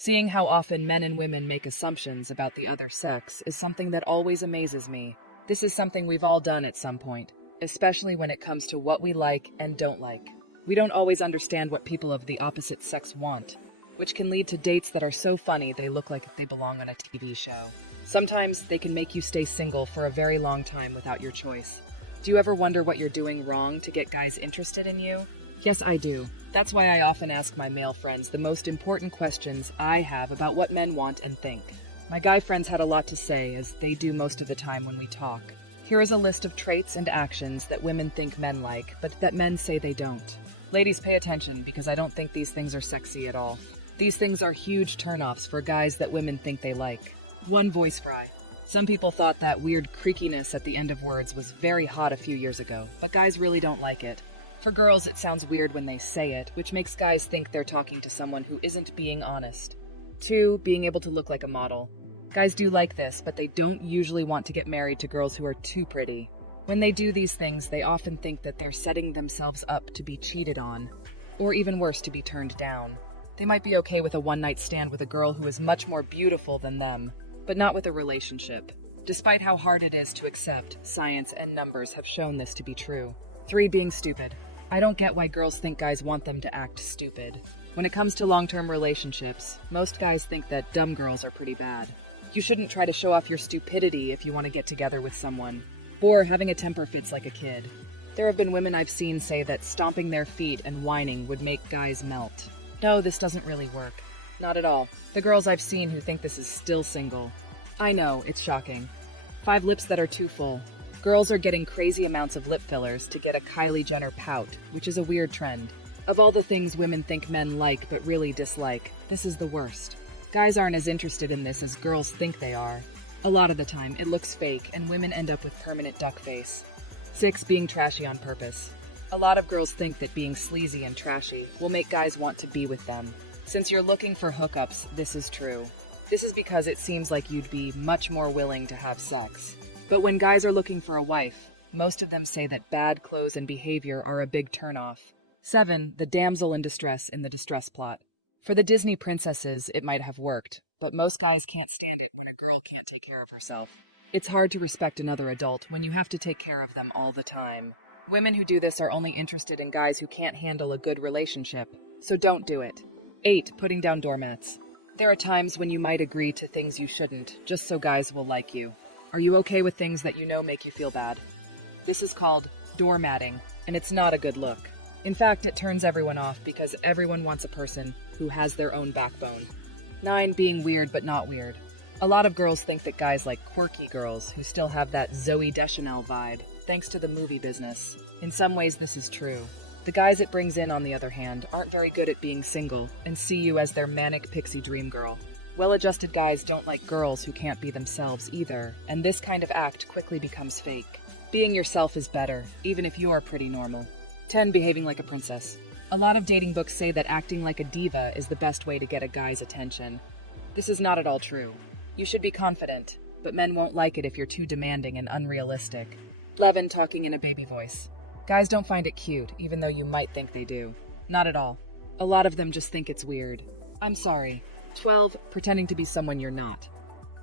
Seeing how often men and women make assumptions about the other sex is something that always amazes me. This is something we've all done at some point, especially when it comes to what we like and don't like. We don't always understand what people of the opposite sex want, which can lead to dates that are so funny they look like they belong on a TV show. Sometimes they can make you stay single for a very long time without your choice. Do you ever wonder what you're doing wrong to get guys interested in you? Yes, I do. That's why I often ask my male friends the most important questions I have about what men want and think. My guy friends had a lot to say, as they do most of the time when we talk. Here is a list of traits and actions that women think men like, but that men say they don't. Ladies, pay attention, because I don't think these things are sexy at all. These things are huge turnoffs for guys that women think they like. 1. Voice fry. Some people thought that weird creakiness at the end of words was very hot a few years ago, but guys really don't like it. For girls, it sounds weird when they say it, which makes guys think they're talking to someone who isn't being honest. 2. Being able to look like a model. Guys do like this, but they don't usually want to get married to girls who are too pretty. When they do these things, they often think that they're setting themselves up to be cheated on, or even worse, to be turned down. They might be okay with a one-night stand with a girl who is much more beautiful than them, but not with a relationship. Despite how hard it is to accept, science and numbers have shown this to be true. 3. Being stupid. I don't get why girls think guys want them to act stupid. When it comes to long-term relationships, most guys think that dumb girls are pretty bad. You shouldn't try to show off your stupidity if you want to get together with someone. 4. Having a temper fits like a kid. There have been women I've seen say that stomping their feet and whining would make guys melt. No, this doesn't really work. Not at all. The girls I've seen who think this is still single. I know, it's shocking. 5. Lips that are too full. Girls are getting crazy amounts of lip fillers to get a Kylie Jenner pout, which is a weird trend. Of all the things women think men like but really dislike, this is the worst. Guys aren't as interested in this as girls think they are. A lot of the time, it looks fake, and women end up with permanent duck face. 6. Being trashy on purpose. A lot of girls think that being sleazy and trashy will make guys want to be with them. Since you're looking for hookups, this is true. This is because it seems like you'd be much more willing to have sex. But when guys are looking for a wife, most of them say that bad clothes and behavior are a big turnoff. 7. The damsel in distress in the distress plot. For the Disney princesses, it might have worked, but most guys can't stand it when a girl can't take care of herself. It's hard to respect another adult when you have to take care of them all the time. Women who do this are only interested in guys who can't handle a good relationship, so don't do it. 8. Putting down doormats. There are times when you might agree to things you shouldn't, just so guys will like you. Are you okay with things that you know make you feel bad? This is called doormatting, and it's not a good look. In fact, it turns everyone off because everyone wants a person who has their own backbone. 9. Being weird but not weird. A lot of girls think that guys like quirky girls who still have that Zooey Deschanel vibe, thanks to the movie business. In some ways, this is true. The guys it brings in, on the other hand, aren't very good at being single and see you as their manic pixie dream girl. Well-adjusted guys don't like girls who can't be themselves either, and this kind of act quickly becomes fake. Being yourself is better, even if you're pretty normal. 10. Behaving like a princess. A lot of dating books say that acting like a diva is the best way to get a guy's attention. This is not at all true. You should be confident, but men won't like it if you're too demanding and unrealistic. 11. Talking in a baby voice. Guys don't find it cute, even though you might think they do. Not at all. A lot of them just think it's weird. I'm sorry. 12. Pretending to be someone you're not.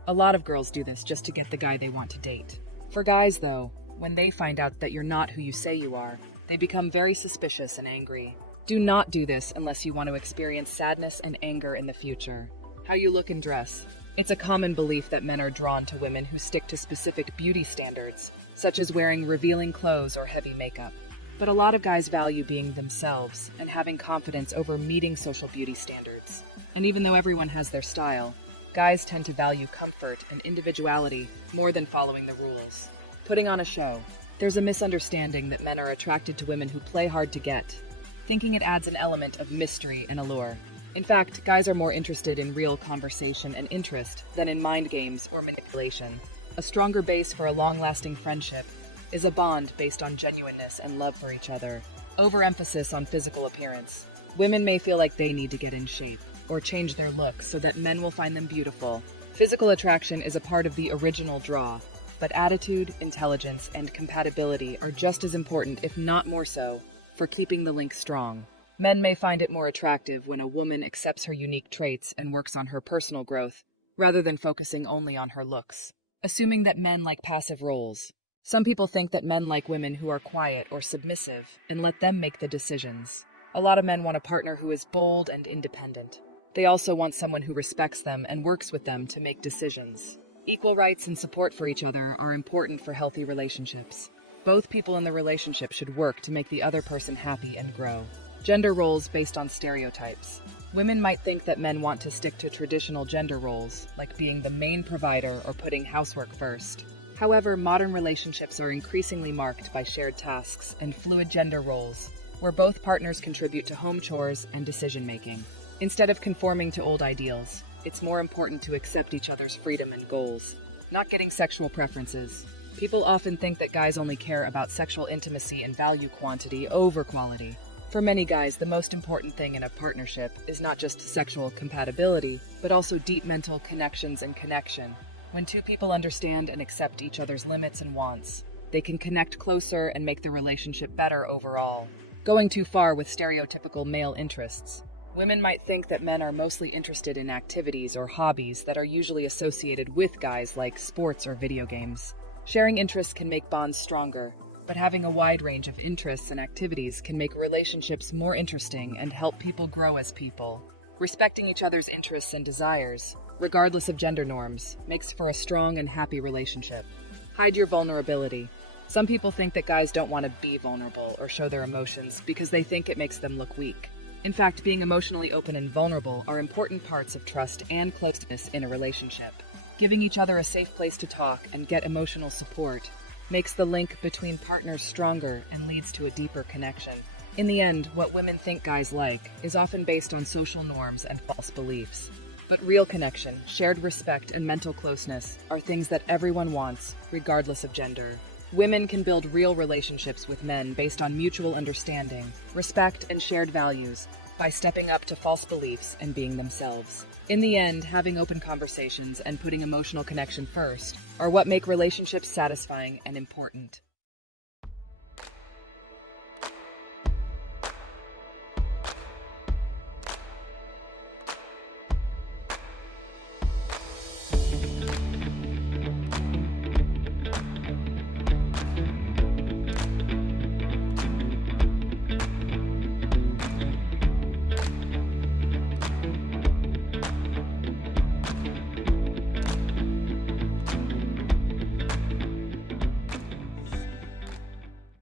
A lot of girls do this just to get the guy they want to date. For guys, though, when they find out that you're not who you say you are, they become very suspicious and angry. Do not do this unless you want to experience sadness and anger in the future. How you look and dress. It's a common belief that men are drawn to women who stick to specific beauty standards, such as wearing revealing clothes or heavy makeup. But a lot of guys value being themselves and having confidence over meeting social beauty standards. And even though everyone has their style, guys tend to value comfort and individuality more than following the rules. Putting on a show. There's a misunderstanding that men are attracted to women who play hard to get, thinking it adds an element of mystery and allure. In fact, guys are more interested in real conversation and interest than in mind games or manipulation. A stronger base for a long-lasting friendship is a bond based on genuineness and love for each other. Overemphasis on physical appearance. Women may feel like they need to get in shape or change their look so that men will find them beautiful. Physical attraction is a part of the original draw, but attitude, intelligence, and compatibility are just as important, if not more so, for keeping the link strong. Men may find it more attractive when a woman accepts her unique traits and works on her personal growth, rather than focusing only on her looks. Assuming that men like passive roles. Some people think that men like women who are quiet or submissive and let them make the decisions. A lot of men want a partner who is bold and independent. They also want someone who respects them and works with them to make decisions. Equal rights and support for each other are important for healthy relationships. Both people in the relationship should work to make the other person happy and grow. Gender roles based on stereotypes. Women might think that men want to stick to traditional gender roles, like being the main provider or putting housework first. However, modern relationships are increasingly marked by shared tasks and fluid gender roles, where both partners contribute to home chores and decision-making. Instead of conforming to old ideals, it's more important to accept each other's freedom and goals. Not getting sexual preferences. People often think that guys only care about sexual intimacy and value quantity over quality. For many guys, the most important thing in a partnership is not just sexual compatibility, but also deep mental connections and connection. When two people understand and accept each other's limits and wants, they can connect closer and make the relationship better overall. Going too far with stereotypical male interests. Women might think that men are mostly interested in activities or hobbies that are usually associated with guys, like sports or video games. Sharing interests can make bonds stronger, but having a wide range of interests and activities can make relationships more interesting and help people grow as people. Respecting each other's interests and desires, regardless of gender norms, makes for a strong and happy relationship. Hide your vulnerability. Some people think that guys don't want to be vulnerable or show their emotions because they think it makes them look weak. In fact, being emotionally open and vulnerable are important parts of trust and closeness in a relationship. Giving each other a safe place to talk and get emotional support makes the link between partners stronger and leads to a deeper connection. In the end, what women think guys like is often based on social norms and false beliefs. But real connection, shared respect, and mental closeness are things that everyone wants, regardless of gender. Women can build real relationships with men based on mutual understanding, respect, and shared values by stepping up to false beliefs and being themselves. In the end, having open conversations and putting emotional connection first are what make relationships satisfying and important.